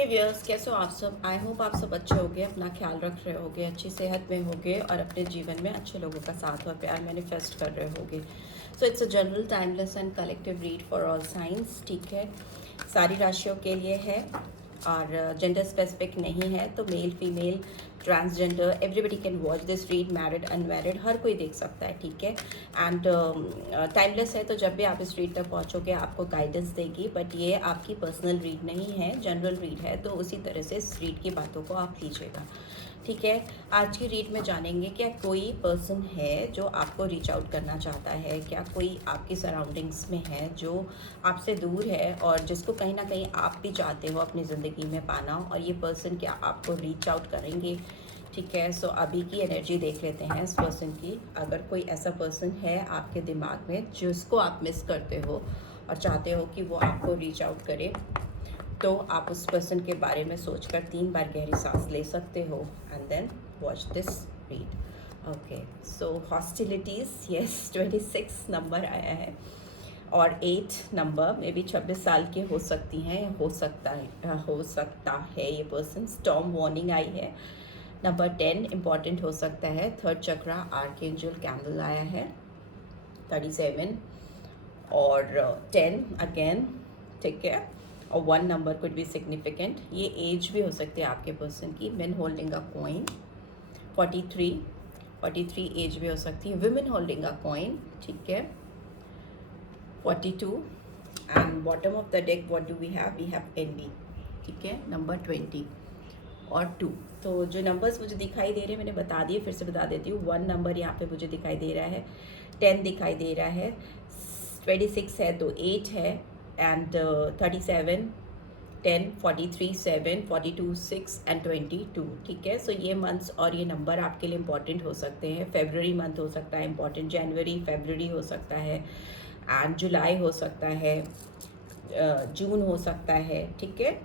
हे viewers, कैसे हो आप सब। आई होप आप सब अच्छे होगे, अपना ख्याल रख रहे होगे, अच्छी सेहत में होगे और अपने जीवन में अच्छे लोगों का साथ और प्यार मैनिफेस्ट कर रहे होगे। So it's a general timeless and collective read for all science. ठीक है, सारी राशियों के लिए है और जेंडर स्पेसिफिक नहीं है, तो male female transgender everybody can watch this read, married unmarried हर कोई देख सकता है। ठीक है, एंड टाइमलेस है, तो जब भी आप इस रीड तक पहुंचोगे आपको गाइडेंस देगी, बट ये आपकी पर्सनल रीड नहीं है, जनरल रीड है, तो उसी तरह से इस रीड की बातों को आप लीजिएगा। ठीक है, आज की रीड में जानेंगे क्या कोई पर्सन है जो आपको रीच आउट करना चाहता है, क्या कोई आपकी सराउंडिंग्स में है जो आपसे दूर है और जिसको कहीं ना कहीं आप भी चाहते हो अपनी ज़िंदगी में पाना, और ये पर्सन क्या आपको रीच आउट करेंगे। ठीक है, सो अभी की एनर्जी देख लेते हैं इस पर्सन की। अगर कोई ऐसा पर्सन है आपके दिमाग में जिसको आप मिस करते हो और चाहते हो कि वो आपको रीच आउट करे, तो आप उस पर्सन के बारे में सोचकर 3 बार गहरी सांस ले सकते हो and then watch this read. Okay, so hostilities, yes 26 number आया है और 8 नंबर में भी 26 साल के हो सकती हैं, हो सकता है ये पर्सन। स्टॉर्म वार्निंग आई है। नंबर 10 इम्पॉर्टेंट हो सकता है। थर्ड चक्रा आर्कएंजल कैंडल आया है। 37 और 10 अगेन। ठीक है, और 1 नंबर कुड बी सिग्निफिकेंट। ये एज भी हो सकती है आपके पर्सन की। Men holding a coin. 43 age भी हो सकती है। Women holding a coin. ठीक है, 42 and bottom of the deck what do we have envy. ठीक है, नंबर 20 और 2। तो जो नंबर्स मुझे दिखाई दे रहे हैं मैंने बता दिए, फिर से बता देती हूँ। 1 नंबर यहाँ पे मुझे दिखाई दे रहा है, 10 दिखाई दे रहा है, 26 है तो 8 है, एंड 37 10 43 7 42 6 एंड 22। ठीक है, सो ये मंथ्स और ये नंबर आपके लिए इंपॉर्टेंट हो सकते हैं। फेबररी मंथ हो सकता है इंपॉर्टेंट, जनवरी फेबररी हो सकता है, एंड जुलाई हो सकता है, जून हो सकता है। ठीक है,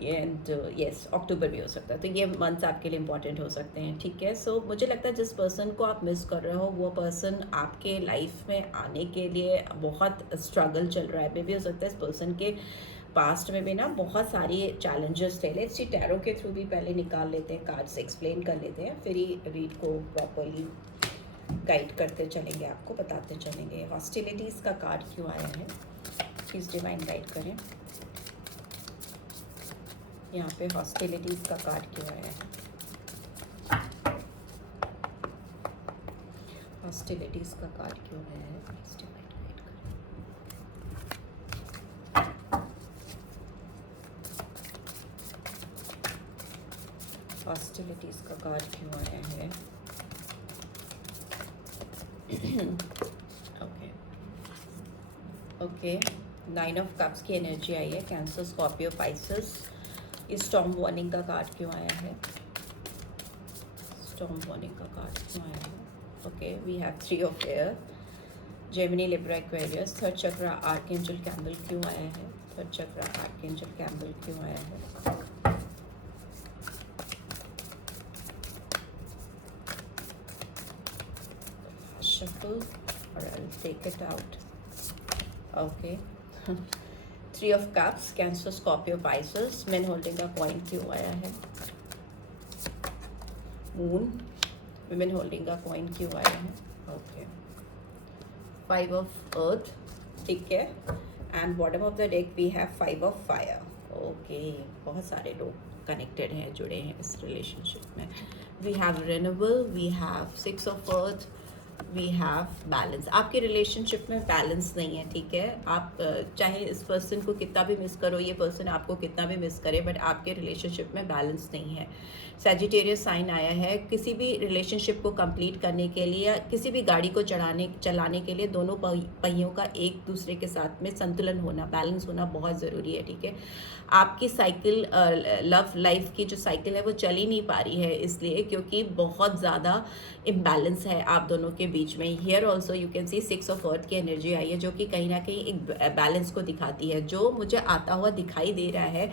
एंड यस अक्टूबर भी हो सकता है। तो ये मंथ्स आपके लिए इंपॉर्टेंट हो सकते हैं। ठीक है, सो मुझे लगता है जिस पर्सन को आप मिस कर रहे हो वो पर्सन आपके लाइफ में आने के लिए बहुत स्ट्रगल चल रहा है। मे भी हो सकता है इस पर्सन के पास्ट में भी ना बहुत सारी चैलेंजेस थे। लेट्स सी टैरो के थ्रू भी पहले निकाल लेते हैं, कार्ड्स एक्सप्लेन कर लेते हैं, फिर ही रीड को प्रॉपरली गाइड करते चलेंगे, आपको बताते चलेंगे। हॉस्टिलिटीज़ का कार्ड क्यों आया है, प्लीज़ डिवाइन गाइड करें। यहाँ पे हॉस्टिलिटीज़ का कार्ड क्यों आया है, हॉस्टिलिटीज़ का कार्ड क्यों आया है, प्लीज़ डिवाइन गाइड करें। हॉस्टिलिटीज़ का कार्ड क्यों आया है। ओके ओके, 9 ऑफ कप्स की एनर्जी आई है। Cancer, Scorpio, Pisces. इस स्टॉर्म वार्निंग का कार्ड क्यों आया है, स्टॉर्म वार्निंग का कार्ड क्यों आया है। Okay, we have 3 of air, Gemini, Libra, Aquarius. Third chakra archangel candle क्यों आया है, थर्ड चक्रा आर्कएंजल कैंडल क्यों आया है। Shuffle or I'll take it out. Okay. 3 of cups, Cancer, Scorpio, Pisces. Men holding a coin क्यों आया है। Moon, women holding a coin क्यों आया है। Okay. 5 of earth. ठीक है, and bottom of the deck we have 5 of fire. Okay, बहुत सारे लोग कनेक्टेड हैं, जुड़े हैं इस रिलेशनशिप में। We have renewal, we have 6 of earth, we have balance. आपके रिलेशनशिप में बैलेंस नहीं है। ठीक है, आप चाहे इस पर्सन को कितना भी मिस करो, ये पर्सन आपको कितना भी मिस करे, बट आपके रिलेशनशिप में बैलेंस नहीं है। सैजिटेरियस साइन आया है। किसी भी रिलेशनशिप को कंप्लीट करने के लिए या किसी भी गाड़ी को चलाने के लिए दोनों पहियों का एक दूसरे के साथ में संतुलन होना, बैलेंस होना बहुत ज़रूरी है। ठीक है, आपकी साइकिल, लव लाइफ की जो साइकिल है वो चल ही नहीं पा रही है, इसलिए क्योंकि बहुत ज़्यादा इम्बैलेंस है आप दोनों के बीच में। Here also you can see 6 of earth की एनर्जी आई है, जो कि कहीं ना कहीं एक बैलेंस को दिखाती है। जो मुझे आता हुआ दिखाई दे रहा है,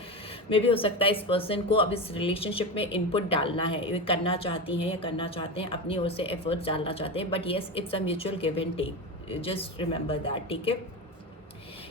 मे भी हो सकता है इस पर्सन को अब इस रिलेशनशिप में इनपुट डालना है, ये करना चाहती हैं या करना चाहते हैं, अपनी ओर से एफर्ट्स डालना चाहते हैं, but yes it's a mutual give and take, just remember that. ठीक है,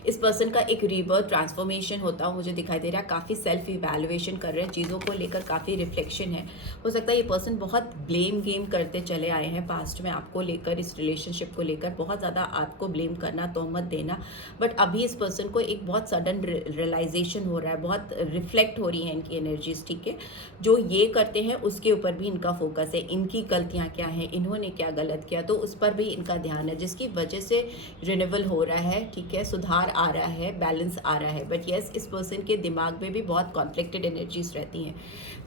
इस पर्सन का एक रीबर्थ ट्रांसफॉर्मेशन होता हो मुझे दिखाई दे रहा है। काफ़ी सेल्फ इवैल्यूएशन कर रहे हैं, चीज़ों को लेकर काफ़ी रिफ्लेक्शन है। हो सकता है ये पर्सन बहुत ब्लेम गेम करते चले आए हैं पास्ट में आपको लेकर, इस रिलेशनशिप को लेकर बहुत ज़्यादा आपको ब्लेम करना, तोहमत देना। बट अभी इस पर्सन को एक बहुत सडन रियलाइजेशन हो रहा है, बहुत रिफ्लेक्ट हो रही है इनकी एनर्जीज, ठीक है। जो ये करते हैं उसके ऊपर भी इनका फोकस है, इनकी गलतियाँ क्या हैं, इन्होंने क्या गलत किया, तो उस पर भी इनका ध्यान है, जिसकी वजह से रिन्यूअल हो रहा है, ठीक है, सुधार आ रहा है, बैलेंस आ रहा है। बट येस, इस पर्सन के दिमाग में भी बहुत कॉन्फ्लिक्टेड एनर्जीज रहती हैं।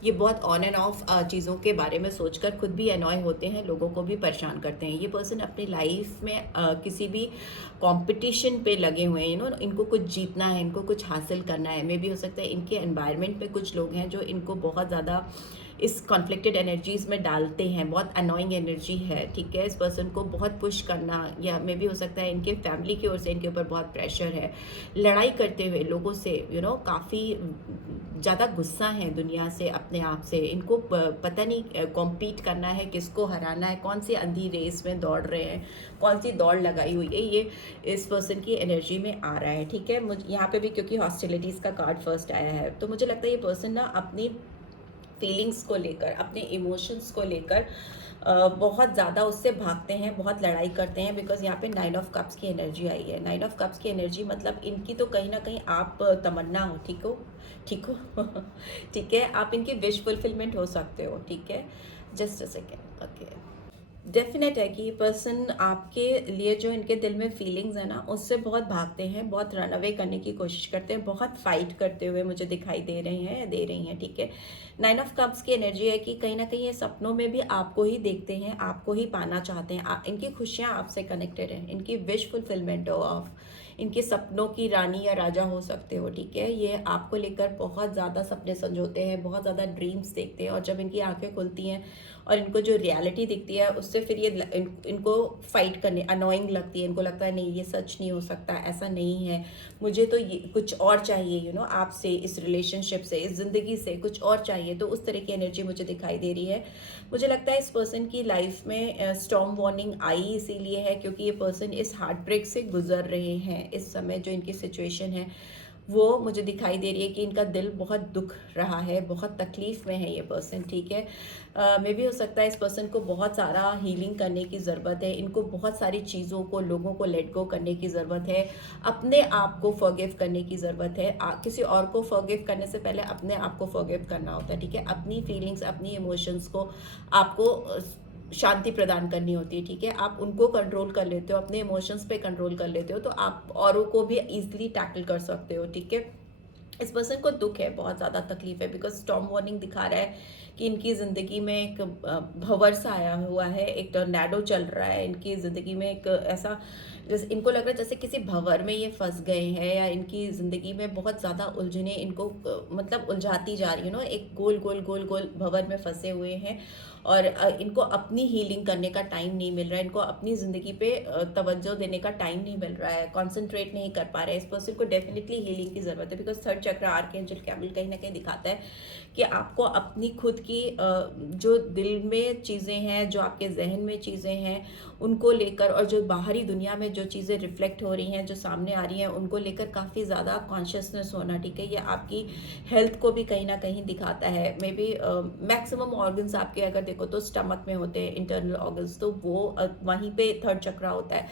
ये बहुत ऑन एंड ऑफ चीज़ों के बारे में सोचकर खुद भी अनॉय होते हैं, लोगों को भी परेशान करते हैं। ये पर्सन अपनी लाइफ में किसी भी कंपटीशन पे लगे हुए हैं, इनको कुछ जीतना है, इनको कुछ हासिल करना है। मे भी हो सकता है इनके एनवायरनमेंट में कुछ लोग हैं जो इनको बहुत ज़्यादा इस कॉन्फ्लिक्टेड एनर्जीज में डालते हैं, बहुत अनोइंग एनर्जी है, ठीक है। इस पर्सन को बहुत पुश करना, या मे भी हो सकता है इनके फैमिली की ओर से इनके ऊपर बहुत प्रेशर है, लड़ाई करते हुए लोगों से, काफ़ी ज़्यादा गुस्सा है दुनिया से, अपने आप से। इनको पता नहीं कॉम्पीट करना है, किसको हराना है, कौन सी अंधी रेस में दौड़ रहे हैं, कौन सी दौड़ लगाई हुई है, ये इस पर्सन की एनर्जी में आ रहा है, ठीक है। मुझे यहाँ पे भी क्योंकि हॉस्टिलिटीज़ का कार्ड फर्स्ट आया है, तो मुझे लगता है ये पर्सन ना अपनी फीलिंग्स को लेकर, अपने इमोशंस को लेकर बहुत ज़्यादा उससे भागते हैं, बहुत लड़ाई करते हैं। बिकॉज यहाँ पे 9 ऑफ कप्स की एनर्जी आई है। 9 ऑफ कप्स की एनर्जी मतलब इनकी तो कहीं ना कहीं आप तमन्ना हो, ठीक हो, ठीक हो ठीक है, आप इनकी विश फुलफिलमेंट हो सकते हो, ठीक है। Just a second, okay. Definite है कि ये पर्सन आपके लिए जो इनके दिल में फीलिंग्स है ना, उससे बहुत भागते हैं, बहुत रन अवे करने की कोशिश करते हैं, बहुत फाइट करते हुए मुझे दिखाई दे रहे हैं या दे रही हैं, ठीक है। 9 ऑफ कप्स की एनर्जी है कि कहीं ना कहीं ये सपनों में भी आपको ही देखते हैं, आपको ही पाना चाहते हैं। इनकी खुशियाँ आपसे कनेक्टेड हैं, इनकी विश फुलफिलमेंट हो आप, इनके सपनों की रानी या राजा हो सकते हो, ठीक है। ये आपको लेकर बहुत ज़्यादा सपने संजोते हैं, बहुत ज़्यादा ड्रीम्स देखते हैं, और जब इनकी आंखें खुलती हैं और इनको जो रियलिटी दिखती है उससे फिर ये इनको फाइट करने अनोइंग लगती है। इनको लगता है नहीं, ये सच नहीं हो सकता, ऐसा नहीं है, मुझे तो ये कुछ और चाहिए, आपसे, इस रिलेशनशिप से, इस ज़िंदगी से कुछ और चाहिए। तो उस तरह की एनर्जी मुझे दिखाई दे रही है। मुझे लगता है इस पर्सन की लाइफ में स्टॉर्म वार्निंग आई इसीलिए है क्योंकि ये पर्सन इस हार्ट ब्रेक से गुजर रहे हैं। इस समय जो इनकी सिचुएशन है वो मुझे दिखाई दे रही है कि इनका दिल बहुत दुख रहा है, बहुत तकलीफ में है ये पर्सन, ठीक है। मे भी हो सकता है इस पर्सन को बहुत सारा हीलिंग करने की ज़रूरत है, इनको बहुत सारी चीज़ों को, लोगों को लेट गो करने की ज़रूरत है, अपने आप को फॉरगिव करने की ज़रूरत है। किसी और को फॉरगिव करने से पहले अपने आप को फॉरगिव करना होता है, ठीक है। अपनी फीलिंग्स, अपनी इमोशंस को आपको शांति प्रदान करनी होती है, ठीक है। आप उनको कंट्रोल कर लेते हो, अपने इमोशंस पे कंट्रोल कर लेते हो, तो आप औरों को भी ईजिली टैकल कर सकते हो, ठीक है। इस पर्सन को दुख है, बहुत ज़्यादा तकलीफ है, बिकॉज स्टॉर्म वार्निंग दिखा रहा है कि इनकी ज़िंदगी में एक भंवर सा आया हुआ है, एक टॉर्नेडो चल रहा है इनकी ज़िंदगी में। एक ऐसा जैसे इनको लग रहा है जैसे किसी भंवर में ये फंस गए हैं, या इनकी ज़िंदगी में बहुत ज़्यादा उलझने इनको मतलब उलझाती जा रही है ना, एक गोल गोल गोल गोल भंवर में फंसे हुए हैं। और इनको अपनी हीलिंग करने का टाइम नहीं मिल रहा है, इनको अपनी ज़िंदगी पे तवज्जो देने का टाइम नहीं मिल रहा है, कॉन्सेंट्रेट नहीं कर पा रहे हैं। इस पर्सन को डेफिनेटली हीलिंग की ज़रूरत है, बिकॉज थर्ड चक्र आर्कएंजल कैमिल कहीं ना कहीं दिखाता है कि आपको अपनी खुद की जो दिल में चीज़ें हैं, जो आपके जहन में चीज़ें हैं, उनको लेकर, और जो बाहरी दुनिया में जो चीज़ें रिफ्लेक्ट हो रही हैं, जो सामने आ रही हैं, उनको लेकर काफ़ी ज़्यादा कॉन्शियसनेस होना, ठीक है। ये आपकी हेल्थ को भी कहीं ना कहीं दिखाता है। मे बी मैक्सिमम ऑर्गन्स आपके अगर देखो तो स्टमक में होते हैं, इंटरनल ऑर्गन्स, तो वो वहीं पे थर्ड चक्रा होता है।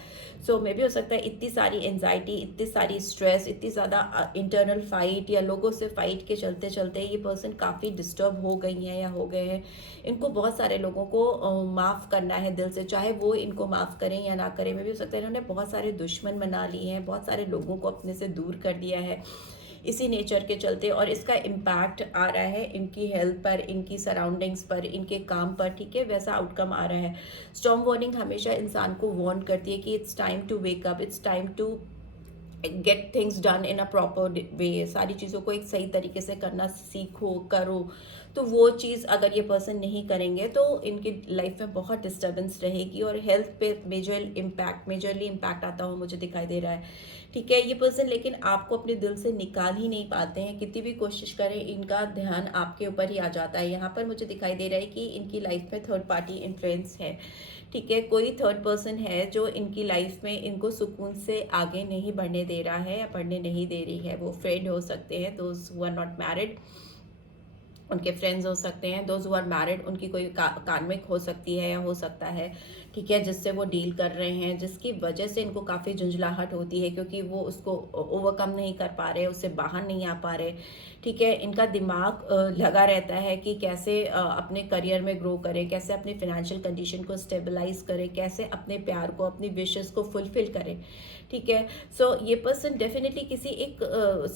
सो मे बी हो सकता है इतनी सारी एंजाइटी, इतनी सारी स्ट्रेस, इतनी ज़्यादा इंटरनल फाइट या लोगों से फाइट के चलते चलते ये पर्सन काफ़ी डिस्टर्ब हो गई हैं या हो गए हैं। इनको बहुत सारे लोगों को माफ़ करना है दिल से, चाहे वो इनको माफ़ करें या ना करें। मे भी हो सकता है इन्होंने बहुत सारे दुश्मन बना लिए हैं, बहुत सारे लोगों को अपने से दूर कर दिया है इसी नेचर के चलते, और इसका इम्पैक्ट आ रहा है इनकी हेल्थ पर, इनकी सराउंडिंग्स पर, इनके काम पर, ठीक है। वैसा आउटकम आ रहा है। स्टॉर्म वार्निंग हमेशा इंसान को वार्न करती है कि it's time to wake up, it's time to get things done in a proper way. सारी चीज़ों को एक सही तरीके से करना सीखो, करो। तो वो चीज़ अगर ये पर्सन नहीं करेंगे तो इनकी लाइफ में बहुत डिस्टर्बेंस रहेगी, और हेल्थ पे मेजरली इम्पैक्ट आता हुआ मुझे दिखाई दे रहा है, ठीक है। ये पर्सन लेकिन आपको अपने दिल से निकाल ही नहीं पाते हैं, कितनी भी कोशिश करें इनका ध्यान आपके ऊपर ही आ जाता है। यहाँ पर मुझे दिखाई दे रहा है कि इनकी लाइफ में थर्ड पार्टी इन्फ्लुएंस है, ठीक है। कोई थर्ड पर्सन है जो इनकी लाइफ में इनको सुकून से आगे नहीं बढ़ने दे रहा है या बढ़ने नहीं दे रही है। वो फ्रेंड हो सकते हैं, those who are not married, उनके फ्रेंड्स हो सकते हैं। दोज हु आर मैरिड, उनकी कोई कार्मिक हो सकती है या हो सकता है, ठीक है, जिससे वो डील कर रहे हैं, जिसकी वजह से इनको काफ़ी झुंझलाहट होती है क्योंकि वो उसको ओवरकम नहीं कर पा रहे, उससे बाहर नहीं आ पा रहे, ठीक है। इनका दिमाग लगा रहता है कि कैसे अपने करियर में ग्रो करें, कैसे अपने फाइनेंशियल कंडीशन को स्टेबलाइज करें, कैसे अपने प्यार को, अपनी विशेस को फुलफिल करें, ठीक है। सो ये पर्सन डेफिनेटली किसी एक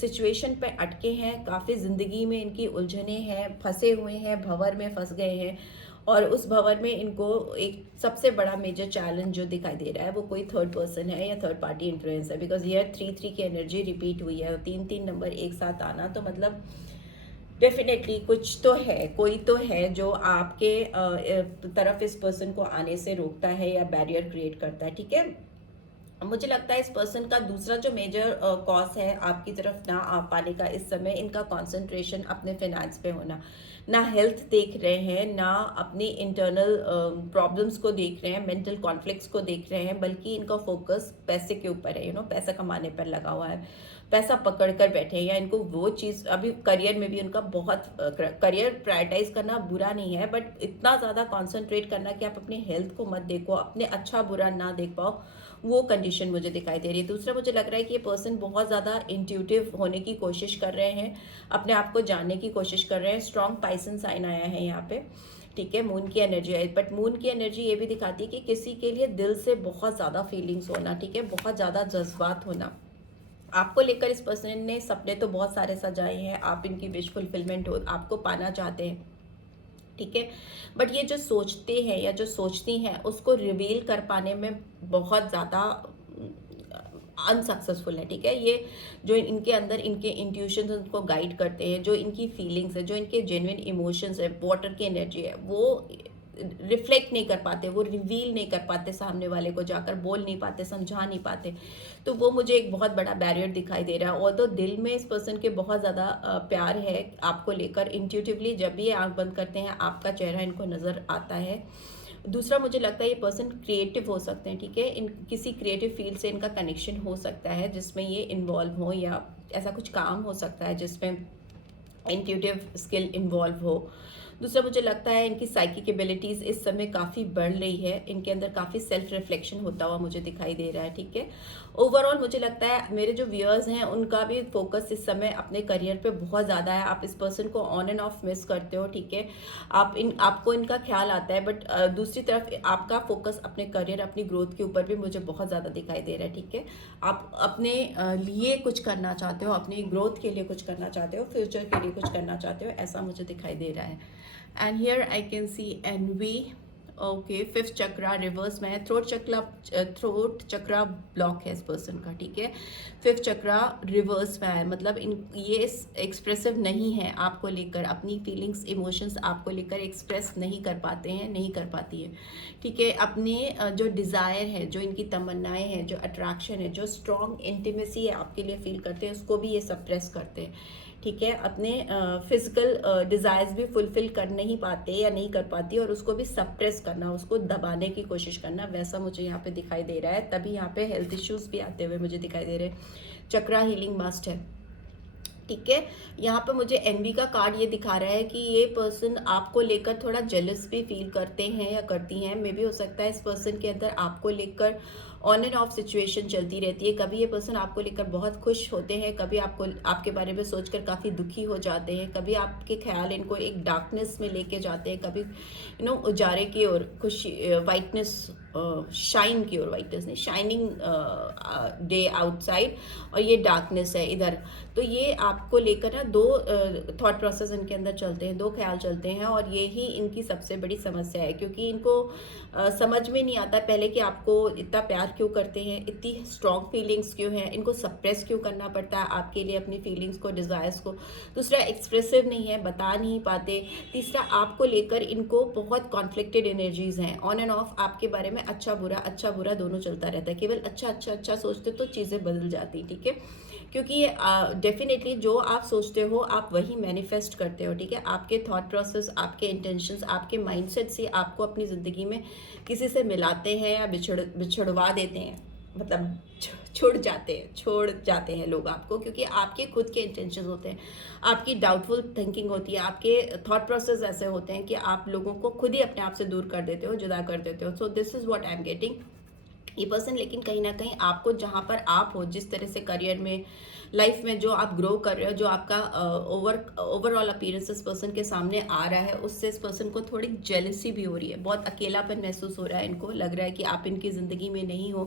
सिचुएशन पे अटके हैं, काफ़ी ज़िंदगी में इनकी उलझने हैं, फंसे हुए हैं, भंवर में फंस गए हैं, और उस भंवर में इनको एक सबसे बड़ा मेजर चैलेंज जो दिखाई दे रहा है वो कोई थर्ड पर्सन है या थर्ड पार्टी इन्फ्लुएंस है। बिकॉज ये 3-3 की एनर्जी रिपीट हुई है, 3-3 नंबर एक साथ आना, तो मतलब डेफिनेटली कुछ तो है, कोई तो है जो आपके तरफ इस पर्सन को आने से रोकता है या बैरियर क्रिएट करता है, ठीक है। मुझे लगता है इस पर्सन का दूसरा जो मेजर कॉज है आपकी तरफ ना आ पाने का इस समय, इनका कंसंट्रेशन अपने फाइनेंस पे होना। ना हेल्थ देख रहे हैं, ना अपनी इंटरनल प्रॉब्लम्स को देख रहे हैं, मेंटल कॉन्फ्लिक्ट्स को देख रहे हैं, बल्कि इनका फोकस पैसे के ऊपर है, पैसा कमाने पर लगा हुआ है, पैसा पकड़ कर बैठे हैं, या इनको वो चीज़ अभी करियर में भी उनका बहुत करियर प्रायोरिटाइज करना बुरा नहीं है, बट इतना ज़्यादा कॉन्सेंट्रेट करना कि आप अपनी हेल्थ को मत देखो, अपने अच्छा बुरा ना देख पाओ, वो कंडीशन मुझे दिखाई दे रही है। दूसरा मुझे लग रहा है कि ये पर्सन बहुत ज़्यादा इंट्यूटिव होने की कोशिश कर रहे हैं, अपने आप को जानने की कोशिश कर रहे हैं। स्ट्रॉन्ग पाइसन साइन आया है यहाँ पे, ठीक है, मून की एनर्जी है, बट मून की एनर्जी ये भी दिखाती है कि किसी के लिए दिल से बहुत ज़्यादा फीलिंग्स होना, ठीक है, बहुत ज़्यादा जज्बात होना। आपको लेकर इस पर्सन ने सपने तो बहुत सारे सजाए हैं, आप इनकी विश फुलफिलमेंट हो, आपको पाना चाहते हैं, ठीक है, बट ये जो सोचते हैं या जो सोचती हैं उसको रिवील कर पाने में बहुत ज़्यादा अनसक्सेसफुल है, ठीक है। ये जो इनके अंदर इनके इंट्यूशंस उनको गाइड करते हैं, जो इनकी फीलिंग्स है, जो इनके जेन्युइन इमोशंस है, वाटर की एनर्जी है, वो रिफ्लेक्ट नहीं कर पाते, वो रिवील नहीं कर पाते, सामने वाले को जाकर बोल नहीं पाते, समझा नहीं पाते, तो वो मुझे एक बहुत बड़ा बैरियर दिखाई दे रहा है। और तो दिल में इस पर्सन के बहुत ज़्यादा प्यार है आपको लेकर। इंट्यूटिवली जब भी ये आंख बंद करते हैं आपका चेहरा इनको नज़र आता है। दूसरा मुझे लगता है ये पर्सन क्रिएटिव हो सकते हैं, ठीक है, इन किसी क्रिएटिव फील्ड से इनका कनेक्शन हो सकता है जिसमें ये इन्वॉल्व हो, या ऐसा कुछ काम हो सकता है जिसमें इंट्यूटिव स्किल इन्वॉल्व हो। दूसरा मुझे लगता है इनकी साइकिक एबिलिटीज़ इस समय काफ़ी बढ़ रही है, इनके अंदर काफ़ी सेल्फ रिफ्लेक्शन होता हुआ मुझे दिखाई दे रहा है, ठीक है। ओवरऑल मुझे लगता है मेरे जो व्यूअर्स हैं उनका भी फोकस इस समय अपने करियर पे बहुत ज़्यादा है। आप इस पर्सन को ऑन एंड ऑफ मिस करते हो, ठीक है, आपको इनका ख्याल आता है, बट दूसरी तरफ आपका फोकस अपने करियर, अपनी ग्रोथ के ऊपर भी मुझे बहुत ज़्यादा दिखाई दे रहा है, ठीक है। आप अपने लिए कुछ करना चाहते हो, अपनी ग्रोथ के लिए कुछ करना चाहते हो, फ्यूचर के लिए कुछ करना चाहते हो, ऐसा मुझे दिखाई दे रहा है। And here I can see envy, okay, 5th chakra reverse में है, थ्रोट चक्रा ब्लॉक है इस पर्सन का, ठीक है, 5th चक्रा रिवर्स में है, मतलब ये एक्सप्रेसिव नहीं है आपको लेकर, अपनी फीलिंग्स इमोशंस आपको लेकर एक्सप्रेस नहीं कर पाते हैं, नहीं कर पाती है, ठीक है। अपने जो डिज़ायर है, जो इनकी तमन्नाएं हैं, जो अट्रैक्शन है, जो स्ट्रॉन्ग इंटीमेसी है आपके लिए फील करते हैं, उसको भी ये सप्रेस करते हैं, ठीक है। अपने फिजिकल डिज़ायर्स भी फुलफिल कर नहीं पाते या नहीं कर पाती, और उसको भी सप्रेस करना, उसको दबाने की कोशिश करना, वैसा मुझे यहाँ पे दिखाई दे रहा है। तभी यहाँ पे हेल्थ इश्यूज भी आते हुए मुझे दिखाई दे रहे हैं। चक्रा हीलिंग मस्ट है, ठीक है। यहाँ पे मुझे एनवी का कार्ड ये दिखा रहा है कि ये पर्सन आपको लेकर थोड़ा जेलस भी फील करते हैं या करती हैं। मे भी हो सकता है इस पर्सन के अंदर आपको लेकर ऑन एंड ऑफ सिचुएशन चलती रहती है। कभी ये पर्सन आपको लेकर बहुत खुश होते हैं, कभी आपके बारे में सोचकर काफ़ी दुखी हो जाते हैं, कभी आपके ख्याल इनको एक डार्कनेस में लेके जाते हैं, कभी उजारे की ओर, खुशी, वाइटनेस, शाइन की ओर, वाइटनेस नहीं, शाइनिंग डे आउटसाइड, और ये डार्कनेस है इधर। तो ये आपको लेकर ना दो थॉट प्रोसेस इनके अंदर चलते हैं, दो ख्याल चलते हैं, और ये ही इनकी सबसे बड़ी समस्या है, क्योंकि इनको समझ में नहीं आता पहले कि आपको इतना प्यार क्यों करते हैं, इतनी स्ट्रॉन्ग फीलिंग्स क्यों हैं, इनको सप्रेस क्यों करना पड़ता है आपके लिए अपनी फीलिंग्स को, डिज़ायर्स को। दूसरा, एक्सप्रेसिव नहीं है, बता नहीं पाते। तीसरा, आपको लेकर इनको बहुत कॉन्फ्लिक्टेड एनर्जीज हैं, ऑन एंड ऑफ आपके बारे में अच्छा बुरा दोनों चलता रहता है। केवल अच्छा अच्छा अच्छा सोचते तो चीज़ें बदल जाती, ठीक है। क्योंकि ये डेफिनेटली जो आप सोचते हो आप वही मैनिफेस्ट करते हो, ठीक है। आपके थॉट प्रोसेस, आपके इंटेंशंस, आपके माइंडसेट से आपको अपनी ज़िंदगी में किसी से मिलाते हैं या बिछड़वा देते हैं, मतलब छोड़ जाते हैं लोग आपको, क्योंकि आपके खुद के इंटेंशंस होते हैं, आपकी डाउटफुल थिंकिंग होती है, आपके थॉट प्रोसेस ऐसे होते हैं कि आप लोगों को खुद ही अपने आप से दूर कर देते हो, जुदा कर देते हो। So this is what I am getting ये पर्सन। लेकिन कहीं ना कहीं आपको जहाँ पर आप हो, जिस तरह से करियर में, लाइफ में जो आप ग्रो कर रहे हो, जो आपका ओवरऑल अपीयरेंस इस पर्सन के सामने आ रहा है, उससे इस पर्सन को थोड़ी जेलसी भी हो रही है, बहुत अकेलापन महसूस हो रहा है। इनको लग रहा है कि आप इनकी ज़िंदगी में नहीं हो,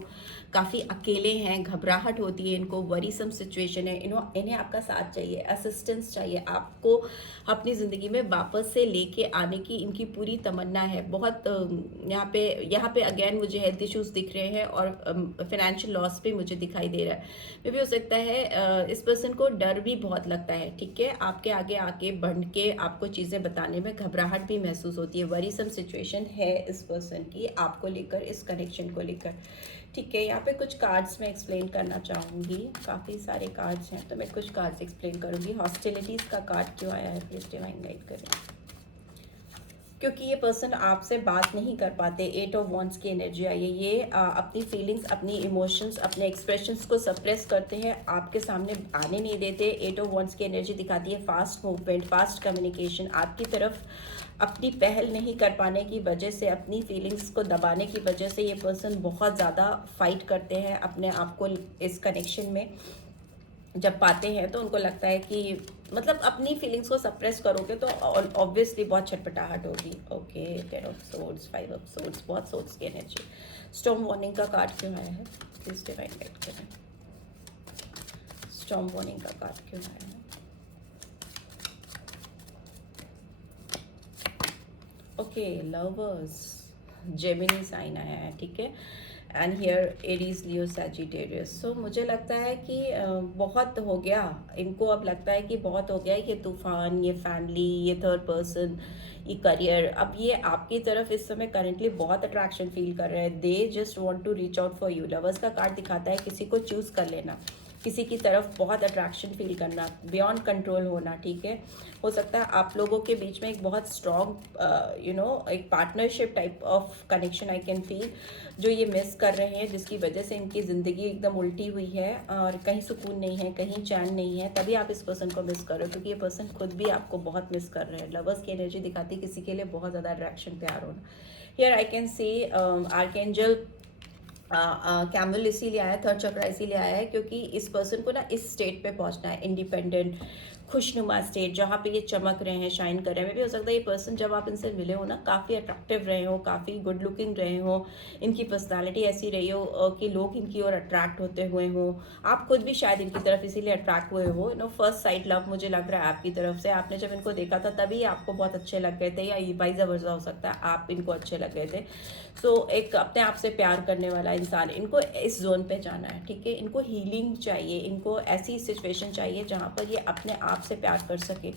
काफ़ी अकेले हैं, घबराहट होती है इनको, वरीसम सिचुएशन है। इन्हें आपका साथ चाहिए, असिस्टेंस चाहिए, आपको अपनी ज़िंदगी में वापस से लेके आने की इनकी पूरी तमन्ना है बहुत। यहाँ पे अगेन मुझे हेल्थ इश्यूज दिख रहे हैं और फाइनेंशियल लॉस भी मुझे दिखाई दे रहा है। मे भी हो सकता है इस पर्सन को डर भी बहुत लगता है, ठीक है। आपके आगे आके बढ़ के आपको चीज़ें बताने में घबराहट भी महसूस होती है। वरीसम सिचुएशन है इस पर्सन की आपको लेकर, इस कनेक्शन को लेकर, ठीक है। यहाँ पे कुछ कार्ड्स मैं एक्सप्लेन करना चाहूँगी, काफ़ी सारे कार्ड्स हैं तो मैं कुछ कार्ड्स एक्सप्लेन करूँगी। हॉस्टिलिटीज़ का कार्ड क्यों आया है, प्लीज़ डिवाइन गाइड करें। क्योंकि ये पर्सन आपसे बात नहीं कर पाते, 8 ऑफ वॉन्ड्स की एनर्जी आई है। ये अपनी फीलिंग्स, अपनी इमोशंस, अपने एक्सप्रेशंस को सप्रेस करते हैं, आपके सामने आने नहीं देते। 8 ऑफ वॉन्ड्स की एनर्जी दिखाती है फास्ट मूवमेंट, फास्ट कम्युनिकेशन। आपकी तरफ अपनी पहल नहीं कर पाने की वजह से, अपनी फीलिंग्स को दबाने की वजह से ये पर्सन बहुत ज़्यादा फाइट करते हैं अपने आप को इस कनेक्शन में। जब पाते हैं तो उनको लगता है कि मतलब अपनी फीलिंग्स को सप्रेस करोगे तो ऑब्वियसली बहुत छटपटाहट होगी। Okay, 10 of swords, 5 of swords, बहुत सोर्ड्स की एनर्जी। स्टॉर्म वार्निंग का कार्ड क्यों आया है, प्लीज डिवाइन गाइड करें। स्टॉर्म वार्निंग का कार्ड क्यों आया है। ओके, लवर्स, जेमिनी साइन आया है, ठीक है। And here Aries, Leo, Sagittarius. So मुझे लगता है कि बहुत हो गया इनको, अब लगता है कि बहुत हो गया ये तूफान, ये फैमिली, ये थर्ड पर्सन, ये करियर। अब ये आपकी तरफ इस समय करेंटली बहुत अट्रैक्शन फील कर रहे हैं। They just want to reach out for you. Lovers का कार्ड दिखाता है किसी को चूज कर लेना, किसी की तरफ बहुत अट्रैक्शन फील करना, बियॉन्ड कंट्रोल होना, ठीक है। हो सकता है आप लोगों के बीच में एक बहुत स्ट्रॉन्ग एक partnership type of connection I can feel, जो ये मिस कर रहे हैं, जिसकी वजह से इनकी ज़िंदगी एकदम उल्टी हुई है और कहीं सुकून नहीं है, कहीं चैन नहीं है। तभी आप इस पर्सन को मिस कर रहे हो, क्योंकि ये पर्सन खुद भी आपको बहुत मिस कर रहे हैं। लवर्स की एनर्जी दिखाती है किसी के लिए बहुत ज़्यादा अट्रैक्शन, प्यार होना। Here I can C archangel camel इसीलिए आया, थर्ड चक्रा इसीलिए आया है क्योंकि इस पर्सन को ना इस स्टेट पे पहुंचना है, इंडिपेंडेंट, खुशनुमा स्टेट, जहाँ पे ये चमक रहे हैं, शाइन कर रहे हैं। मे भी हो सकता है ये पर्सन जब आप इनसे मिले हो ना, काफ़ी अट्रैक्टिव रहे हो, काफ़ी गुड लुकिंग रहे हो, इनकी पर्सनालिटी ऐसी रही हो कि लोग इनकी ओर अट्रैक्ट होते हुए हो। आप खुद भी शायद इनकी तरफ इसीलिए अट्रैक्ट हुए हो। फर्स्ट साइड लव मुझे लग रहा है आपकी तरफ से। आपने जब इनको देखा था तभी आपको बहुत अच्छे लग गए थे, या वाइज वर्सा हो सकता है, आप इनको अच्छे लग गए थे। सो एक अपने आप से प्यार करने वाला इंसान, इनको इस जोन पे जाना है, ठीक है। इनको हीलिंग चाहिए, इनको ऐसी सिचुएशन चाहिए जहाँ पर ये अपने आप से प्यार कर सके,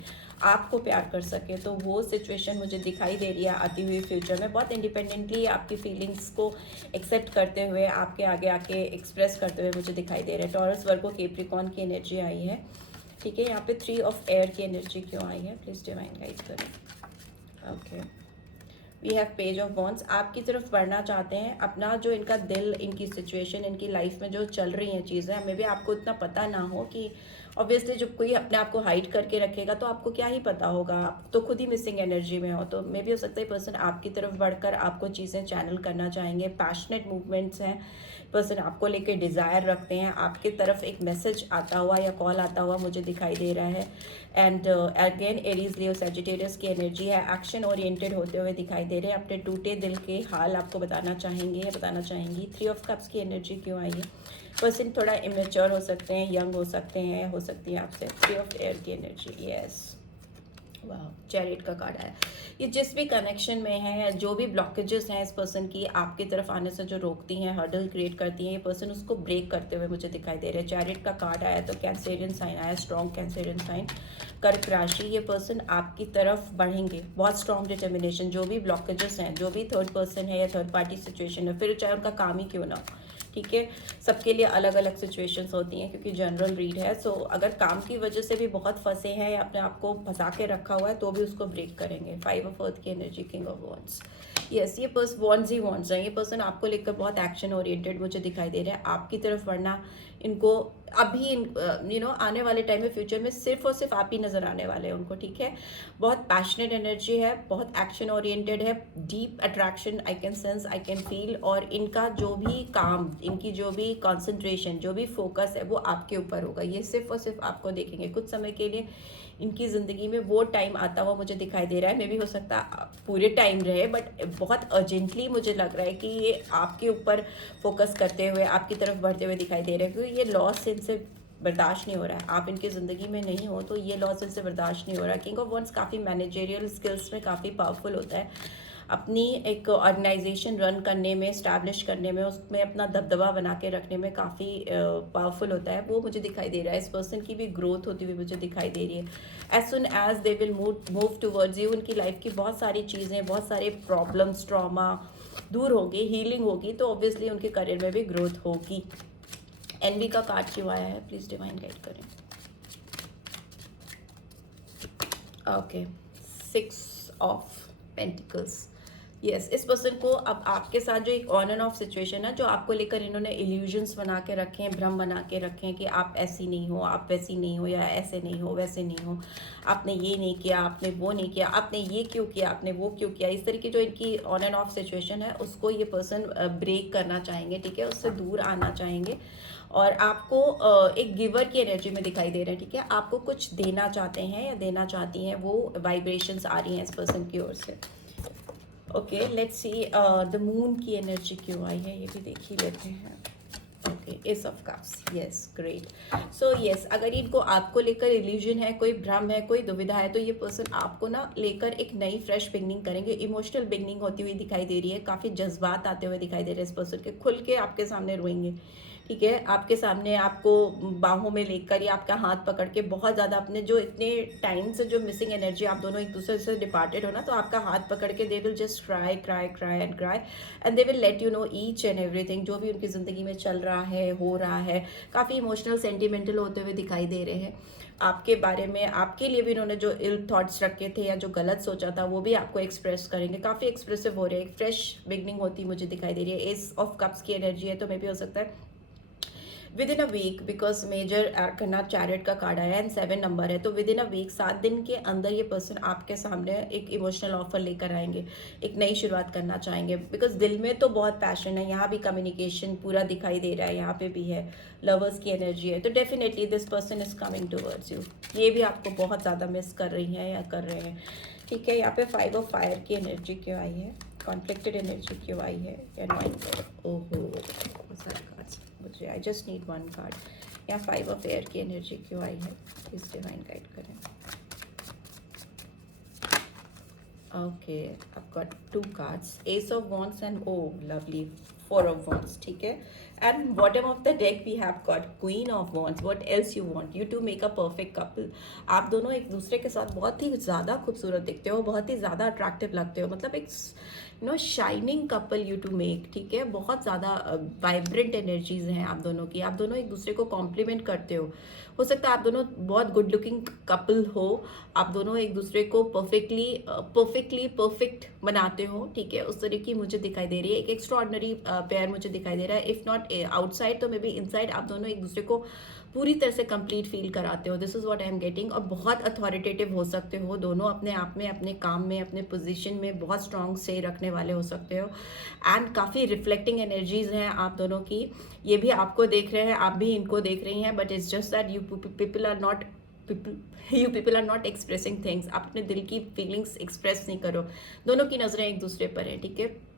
आपको प्यार कर सके। तो वो सिचुएशन मुझे दिखाई दे रही है आती हुई फ्यूचर में, बहुत इंडिपेंडेंटली आपकी फीलिंग्स को एक्सेप्ट करते हुए, आपके आगे आके एक्सप्रेस करते हुए मुझे दिखाई दे रहा है। टॉरस, वर्गो, कैप्रिकॉर्न की एनर्जी आई है, ठीक है। यहाँ पे 3 ऑफ एयर की एनर्जी क्यों आई है, प्लीज डिवाइन गाइड करें। Okay, we have page of wands. आपकी तरफ बढ़ना चाहते हैं, अपना जो इनका दिल, इनकी सिचुएशन, इनकी लाइफ में जो चल रही हैं चीज़ें, मे भी आपको इतना पता ना हो कि ऑब्वियसली जब कोई अपने आप को हाइड करके रखेगा तो आपको क्या ही पता होगा, आप तो खुद ही मिसिंग एनर्जी में हो। तो मे भी हो सकता है पर्सन आपकी तरफ बढ़कर आपको चीज़ें चैनल करना चाहेंगे। पैशनेट मूवमेंट्स हैं, पर्सन आपको लेके डिज़ायर रखते हैं, आपकी तरफ एक मैसेज आता हुआ या कॉल आता हुआ मुझे दिखाई दे रहा है। And again Aries, Leo, Sagittarius की एनर्जी है, एक्शन ओरिएंटेड होते हुए दिखाई दे रहे हैं, अपने टूटे दिल के हाल आपको बताना चाहेंगे या बताना चाहेंगी। 3 ऑफ कप्स की एनर्जी क्यों आई है, पर्सन थोड़ा इमेच्योर हो सकते हैं, यंग हो सकते हैं, हो सकती है आपसे। 3 ऑफ एयर की एनर्जी, यस, वाह, चैरिट का कार्ड आया। ये जिस भी कनेक्शन में है, जो भी ब्लॉकेजेस हैं इस पर्सन की आपकी तरफ आने से जो रोकती हैं, हर्डल क्रिएट करती हैं, ये पर्सन उसको ब्रेक करते हुए मुझे दिखाई दे रहे हैं। चैरिट का कार्ड आया तो कैंसेरियन साइन आया, स्ट्रॉन्ग कैंसेरियन साइन, कर्क राशि। ये पर्सन आपकी तरफ बढ़ेंगे, बहुत स्ट्रॉन्ग डिटर्मिनेशन। जो भी ब्लॉकेजेस हैं, जो भी थर्ड पर्सन है या थर्ड पार्टी सिचुएशन है, फिर चाहे उनका काम ही क्यों ना हो, ठीक है, सबके लिए अलग अलग सिचुएशंस होती हैं क्योंकि जनरल रीड है। सो अगर काम की वजह से भी बहुत फंसे हैं या अपने आप को फंसा के रखा हुआ है तो भी उसको ब्रेक करेंगे। 5 ऑफ अर्थ की energy, king of wands. Yes, ये पर्सन वॉन्ट्स ही वॉन्ट्स है। ये पर्सन आपको लेकर बहुत एक्शन ओरिएंटेड मुझे दिखाई दे रहा है आपकी तरफ, वरना इनको अभी आने वाले टाइम में, फ्यूचर में सिर्फ और सिर्फ आप ही नज़र आने वाले हैं उनको, ठीक है। बहुत पैशनेट एनर्जी है, बहुत एक्शन ओरिएंटेड है, deep attraction I can sense, I can feel. और इनका जो भी काम, इनकी जो भी कॉन्सेंट्रेशन, जो भी फोकस है वो आपके ऊपर होगा। ये सिर्फ और सिर्फ आपको देखेंगे। कुछ समय के लिए इनकी ज़िंदगी में वो टाइम आता हुआ मुझे दिखाई दे रहा है। मे भी हो सकता है पूरे टाइम रहे, बट बहुत अर्जेंटली मुझे लग रहा है कि ये आपके ऊपर फोकस करते हुए आपकी तरफ बढ़ते हुए दिखाई दे रहे हैं, क्योंकि ये लॉस इनसे बर्दाश्त नहीं हो रहा है। आप इनकी ज़िंदगी में नहीं हो तो ये लॉस इनसे बर्दाश्त नहीं हो रहा है। किंग ऑफ वॉन्ड्स काफ़ी मैनेजरियल स्किल्स में काफ़ी पावरफुल होता है। अपनी एक ऑर्गेनाइजेशन रन करने में, स्टैब्लिश करने में, उसमें अपना दबदबा बना के रखने में काफ़ी पावरफुल होता है, वो मुझे दिखाई दे रहा है। इस पर्सन की भी ग्रोथ होती हुई मुझे दिखाई दे रही है। As soon as they will move towards you, उनकी लाइफ की बहुत सारी चीज़ें, बहुत सारे प्रॉब्लम्स, ट्रॉमा दूर होंगे, हीलिंग होगी, तो ऑब्वियसली उनके करियर में भी ग्रोथ होगी। एनवी का कार्ड क्यों आया है, प्लीज़ डिवाइन गाइड करें। Okay, 6 of pentacles. यस, इस पर्सन को अब आपके साथ जो एक ऑन एंड ऑफ सिचुएशन है, जो आपको लेकर इन्होंने इल्यूजन्स बना के रखे हैं, भ्रम बना के रखे हैं कि आप ऐसी नहीं हो, आप वैसी नहीं हो, या ऐसे नहीं हो, वैसे नहीं हो, आपने ये नहीं किया, आपने वो नहीं किया, आपने ये क्यों किया, आपने वो क्यों किया, इस तरह की जो इनकी ऑन एंड ऑफ सिचुएशन है उसको ये पर्सन ब्रेक करना चाहेंगे, ठीक है, उससे दूर आना चाहेंगे। और आपको एक गिवर की एनर्जी में दिखाई दे रहे हैं, ठीक है, आपको कुछ देना चाहते हैं या देना चाहती हैं, वो वाइब्रेशंस आ रही हैं इस पर्सन की ओर से। Okay, let's see the moon की एनर्जी क्यों आई है, ये भी देख ही लेते हैं। Okay, S of cups. Yes, great. So yes, अगर इनको आपको लेकर इल्यूजन है, कोई भ्रम है, कोई दुविधा है, तो ये पर्सन आपको ना लेकर एक नई फ्रेश बिगनिंग करेंगे। इमोशनल बिगनिंग होती हुई दिखाई दे रही है, काफ़ी जज्बात आते हुए दिखाई दे रहे हैं इस पर्सन के, खुल के आपके सामने रोएंगे, ठीक है, आपके सामने आपको बाहों में लेकर या आपका हाथ पकड़ के बहुत ज़्यादा अपने जो इतने टाइम से जो मिसिंग एनर्जी, आप दोनों एक दूसरे से डिपार्टेड हो ना, तो आपका हाथ पकड़ के they will just cry cry cry and cry and they will let you know each and everything, जो भी उनकी ज़िंदगी में चल रहा है, हो रहा है। काफ़ी इमोशनल, सेंटिमेंटल होते हुए दिखाई दे रहे हैं आपके बारे में। आपके लिए भी इन्होंने जो इल थॉट्स रखे थे या जो गलत सोचा था वो भी आपको एक्सप्रेस करेंगे। काफ़ी एक्सप्रेसिव हो रहे हैं, एक फ्रेश बिगनिंग होती मुझे दिखाई दे रही है। एस ऑफ कप्स की एनर्जी है, तो मे भी हो सकता है within a week, because major करना चैरिट का कार्ड आया एंड 7 नंबर है, तो विद इन अ वीक, 7 दिन के अंदर ये पर्सन आपके सामने एक इमोशनल ऑफर लेकर आएंगे, एक नई शुरुआत करना चाहेंगे। बिकॉज दिल में तो बहुत पैशन है, यहाँ भी कम्युनिकेशन पूरा दिखाई दे रहा है, यहाँ पे भी है, लवर्स की एनर्जी है, तो definitely this person is coming towards you. ये भी आपको बहुत ज़्यादा मिस कर रही हैं या कर रहे हैं, ठीक है। यहाँ पे 5 ऑफ फायर की एनर्जी क्यों आई है, कॉन्फ्लिक्टेड एनर्जी क्यों आई है, ओहो मुझे, आई जस्ट नीड 1 कार्ड। यहाँ 5 ऑफ एयर की एनर्जी क्यों आई है, प्लीज डिवाइन गाइड करें। Okay, I've got 2 cards, Ace of Wands and oh lovely 4 of Wands, ठीक है। And bottom of the deck we have got Queen of Wands. What else you want? You two make a perfect couple. आप दोनों एक दूसरे के साथ बहुत ही ज़्यादा खूबसूरत दिखते हो, बहुत ही ज़्यादा अट्रैक्टिव लगते हो, मतलब एक shining couple you two make, ठीक है। बहुत ज़्यादा वाइब्रेंट एनर्जीज हैं आप दोनों की, आप दोनों एक दूसरे को कॉम्प्लीमेंट करते हो सकता है आप दोनों बहुत गुड लुकिंग कपल हो, आप दोनों एक दूसरे को परफेक्ट बनाते हो, ठीक है, उस तरह की मुझे दिखाई दे रही है। एक एक्स्ट्राऑर्डिनरी पेयर मुझे दिखाई दे रहा है, इफ नॉट आउटसाइड तो मे बी इनसाइड आप दोनों एक दूसरे को पूरी तरह से कंप्लीट फील कराते हो, this is what I am getting. और बहुत अथॉरिटेटिव हो सकते हो दोनों, अपने आप में, अपने काम में, अपने पोजीशन में बहुत स्ट्रॉन्ग से रखने वाले हो सकते हो। एंड काफ़ी रिफ्लेक्टिंग एनर्जीज हैं आप दोनों की, ये भी आपको देख रहे हैं, आप भी इनको देख रही हैं, but it's just that you people are not expressing things. आप अपने दिल की फीलिंग्स एक्सप्रेस नहीं करो, दोनों की नज़रें एक दूसरे पर हैं, ठीक है।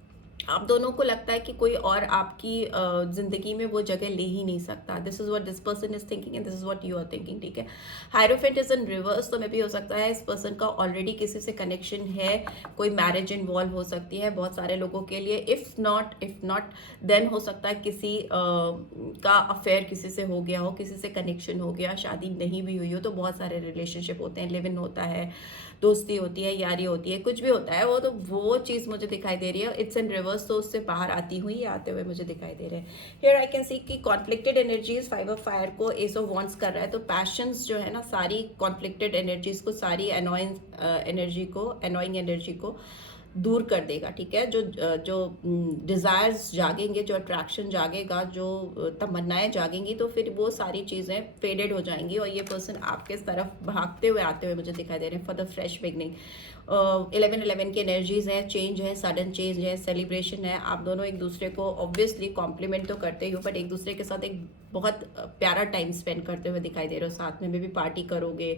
आप दोनों को लगता है कि कोई और आपकी जिंदगी में वो जगह ले ही नहीं सकता, this is what this person is thinking and this is what you are thinking, ठीक है। हायरोफेंट इज इन रिवर्स, तो मे भी हो सकता है इस पर्सन का ऑलरेडी किसी से कनेक्शन है, कोई मैरिज इन्वॉल्व हो सकती है बहुत सारे लोगों के लिए। इफ नॉट देन हो सकता है किसी का अफेयर किसी से हो गया हो, किसी से कनेक्शन हो गया, शादी नहीं भी हुई हो, तो बहुत सारे रिलेशनशिप होते हैं, लिव इन होता है, दोस्ती होती है, यारी होती है, कुछ भी होता है वो चीज़ मुझे दिखाई दे रही है। इट्स इन रिवर्स, तो उससे बाहर आती हुई या आते हुए मुझे दिखाई दे रहे हैं। हियर आई कैन सी कि कॉन्फ्लिक्टेड एनर्जीज 5 ऑफ फायर को एस ऑफ वॉन्ट्स कर रहा है, तो पैशंस जो है ना, सारी कॉन्फ्लिक्टेड एनर्जीज को, सारी अनोइंग एनर्जी को दूर कर देगा, ठीक है। जो जो डिज़ायर्स जागेंगे, जो अट्रैक्शन जागेगा, जो तमन्नाएं जागेंगी, तो फिर वो सारी चीज़ें फेडेड हो जाएंगी और ये पर्सन आपके तरफ भागते हुए आते हुए मुझे दिखाई दे रहे हैं फॉर द फ्रेश बिगनिंग। 11-11 की एनर्जीज है, चेंज है, सडन चेंज है, सेलिब्रेशन है। आप दोनों एक दूसरे को ऑब्वियसली कॉम्प्लीमेंट तो करते ही हो, बट एक दूसरे के साथ एक बहुत प्यारा टाइम स्पेंड करते हुए दिखाई दे रहे हो। साथ में भी पार्टी करोगे,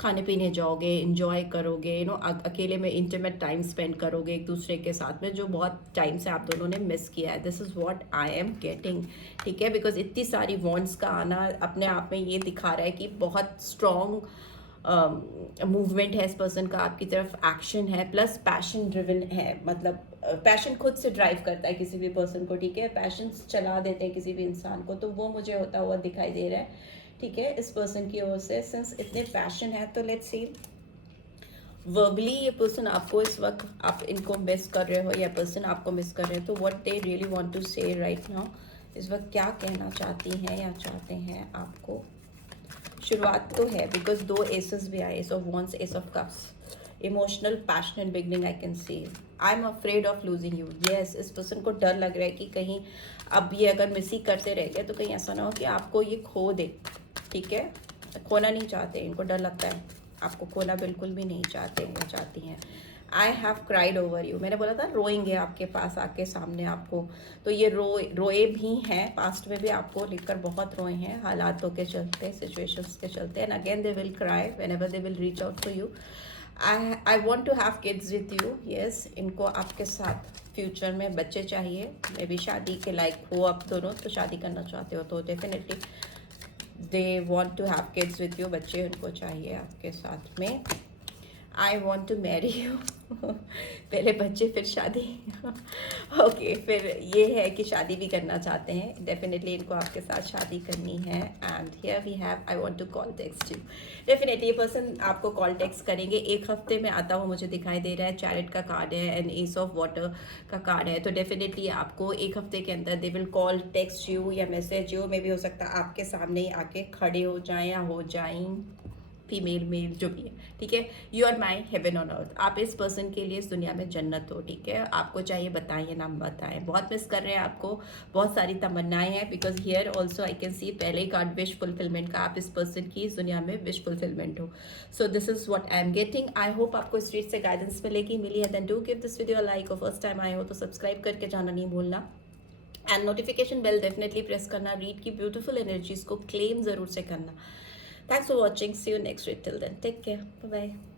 खाने पीने जाओगे, इंजॉय करोगे, अकेले में इंटीमेट टाइम स्पेंड करोगे एक दूसरे के साथ में, जो बहुत टाइम से आप दोनों ने मिस किया है। This is what I am getting, ठीक है। बिकॉज इतनी सारी वॉन्ट्स का आना अपने आप में ये दिखा रहा है कि बहुत स्ट्रॉन्ग मूवमेंट है इस पर्सन का आपकी तरफ, एक्शन है, प्लस पैशन ड्रिवन है। मतलब पैशन खुद से ड्राइव करता है किसी भी पर्सन को, ठीक है। पैशन चला देते हैं किसी भी इंसान को, तो वो मुझे होता हुआ दिखाई दे रहा है, ठीक है, इस पर्सन की ओर से। सिंस इतने पैशन है, तो लेट्स सी वर्बली ये पर्सन आपको इस वक्त, आप इनको मिस कर रहे हो या पर्सन आपको मिस कर रहे हैं, तो what they really want to say right now, इस वक्त क्या कहना चाहती हैं या चाहते हैं आपको। शुरुआत तो है, बिकॉज 2 एसेस भी आए, S of wants, S of cups. Emotional passionate beginning I can C. I am afraid of losing you. Yes, इस पर्सन को डर लग रहा है कि कहीं अब ये अगर मिस ही करते रह गए तो कहीं ऐसा ना हो कि आपको ये खो दे, ठीक है। खोना नहीं चाहते, इनको डर लगता है, आपको खोना बिल्कुल भी नहीं चाहते या चाहती हैं। I have cried over you, मैंने बोला था रोएंगे आपके पास आके सामने आपको, तो ये रोए भी हैं, पास्ट में भी आपको लिखकर बहुत रोए हैं हालातों के चलते, सिचुएशंस के चलते। And again they will cry whenever they will reach out to you. I want to have kids with you. Yes, इनको आपके साथ फ्यूचर में बच्चे चाहिए, मे बी शादी के लायक हो आप दोनों, तो शादी करना चाहते हो तो definitely they want to have kids with you, बच्चे उनको चाहिए आपके साथ में। I want to marry you, पहले बच्चे फिर शादी। ओके, फिर ये है कि शादी भी करना चाहते हैं, डेफिनेटली इनको आपके साथ शादी करनी है। And here we have I want to call text you. Definitely ये पर्सन आपको कॉल टेक्स्ट करेंगे, एक हफ्ते में आता हुआ मुझे दिखाई दे रहा है। चैरिट का कार्ड है एंड एस ऑफ वाटर का कार्ड है, तो डेफिनेटली आपको एक हफ्ते के अंदर they will call text you या मैसेज यू, में भी हो सकता है आपके सामने ही आके खड़े हो जाएं या हो जाएं, फीमेल मेल जो भी है, ठीक है। You are my heaven on earth, आप इस पर्सन के लिए इस दुनिया में जन्नत हो, ठीक है। आपको चाहिए बताएं या ना बताएं, बहुत मिस कर रहे हैं आपको, बहुत सारी तमन्नाएं हैं। Because here also I can सी पहले ही कार्ड विश फुलफिलमेंट का, आप इस पर्सन की इस दुनिया में विश फुलफिलमेंट हो। So this is what I am getting. I hope आपको इस चीज से गाइडेंस मिली है। Then do give this video like, और फर्स्ट टाइम आए हो तो सब्सक्राइब करके जाना नहीं भूलना, and notification bell definitely press करना। रीड की ब्यूटीफुल एनर्जीज को क्लेम जरूर से करना। Thanks for watching. See you next week. Till then, take care. Bye bye.